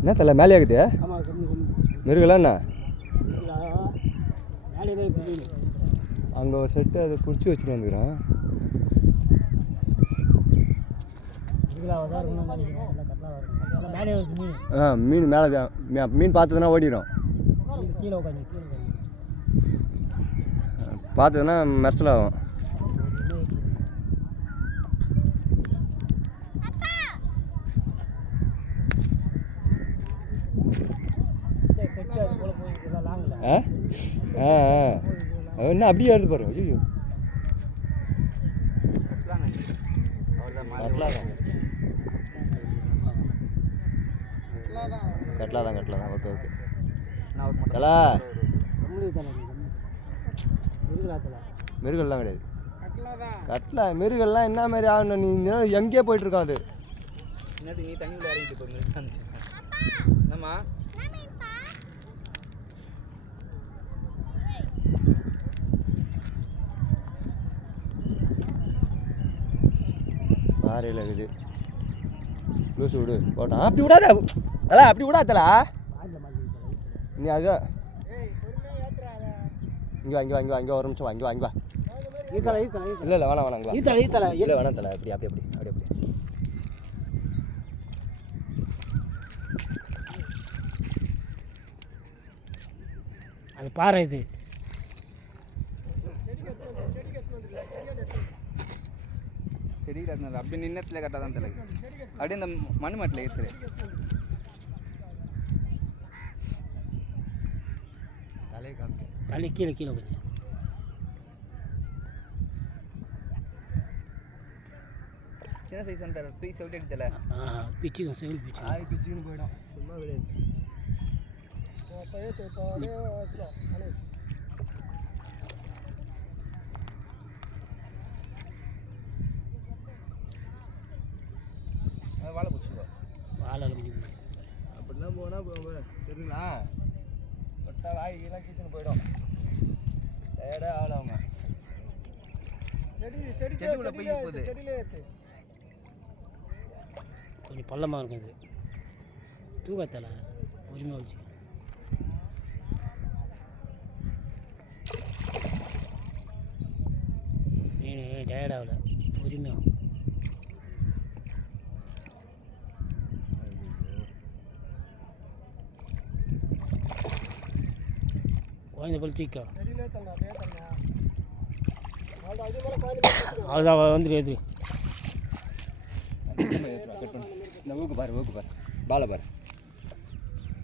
என்ன தலை மேலே ஆகுது மிருகலாம் என்ன அங்கே ஒரு செட்டு அதை பிடிச்சி வச்சுட்டு வந்துக்கிறேன். மீன் மேலே தான் மீன் பார்த்ததுன்னா ஓடிடும். பார்த்ததுன்னா மெர்சல் ஆகும். என்ன அப்படியே எடுத்து பாருங்க. ஐயோ கட்லா தான் ஓகே ஓகே தலா மிருகெல்லாம் கிடையாது. கட்லா மிருகெல்லாம் என்ன மாதிரி ஆகணும்? நீ எங்கேயே போயிட்டுருக்கோம். அது நீ தண்ணி இறங்கிட்டு என்னம்மா பாறையில் இருக்குது. லூசு விடு போட்டான். அப்படி விடாத அதெல்லாம், அப்படி விடாதலா. நீ அதுதான் இங்கே ஒரு நிமிஷம் இங்கே வா. இல்லை வேணாம் இல்லை வேணாம் தலை. அப்படி அது பாறை. இது செடி கட்டினது அப்படி நின்னத்தில் கட்டால் தான் தலை. அப்படியே இந்த மண் மாட்டில் ஏற்றுரு. தலை கீழே கொஞ்சம் சின்ன சைஸ் தான் தலை. தூக்கி செவிட்டு அடித்தலை. பிச்சுக்கும் செவில் பிச்சுன்னு போயிடும். சும்மா கிடையாது. வாழை பிடிச்சிக்கோ. வாழை முடியும். அப்படிலாம் போனால் தெரியுங்களா? தொட்டா வாய்க்கெல்லாம் கீச்சுன்னு போயிடும். டயர்டாக ஆகலாம். செடிக்குள்ள போய் போகுது. கொஞ்சம் பள்ளமாக இருக்குது. தூக்கத்தலை பொறுமையாக வச்சு. மீன் டயர்டாகல பொறுமையாக. குழந்தை போல் தூக்கா. அதுதான் வந்துடு எது. இந்த ஊக்கு பாரு பாலை பாரு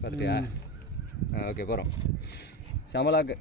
பார்த்துட்டியா? ஓகே போகிறோம். சமலாக்கு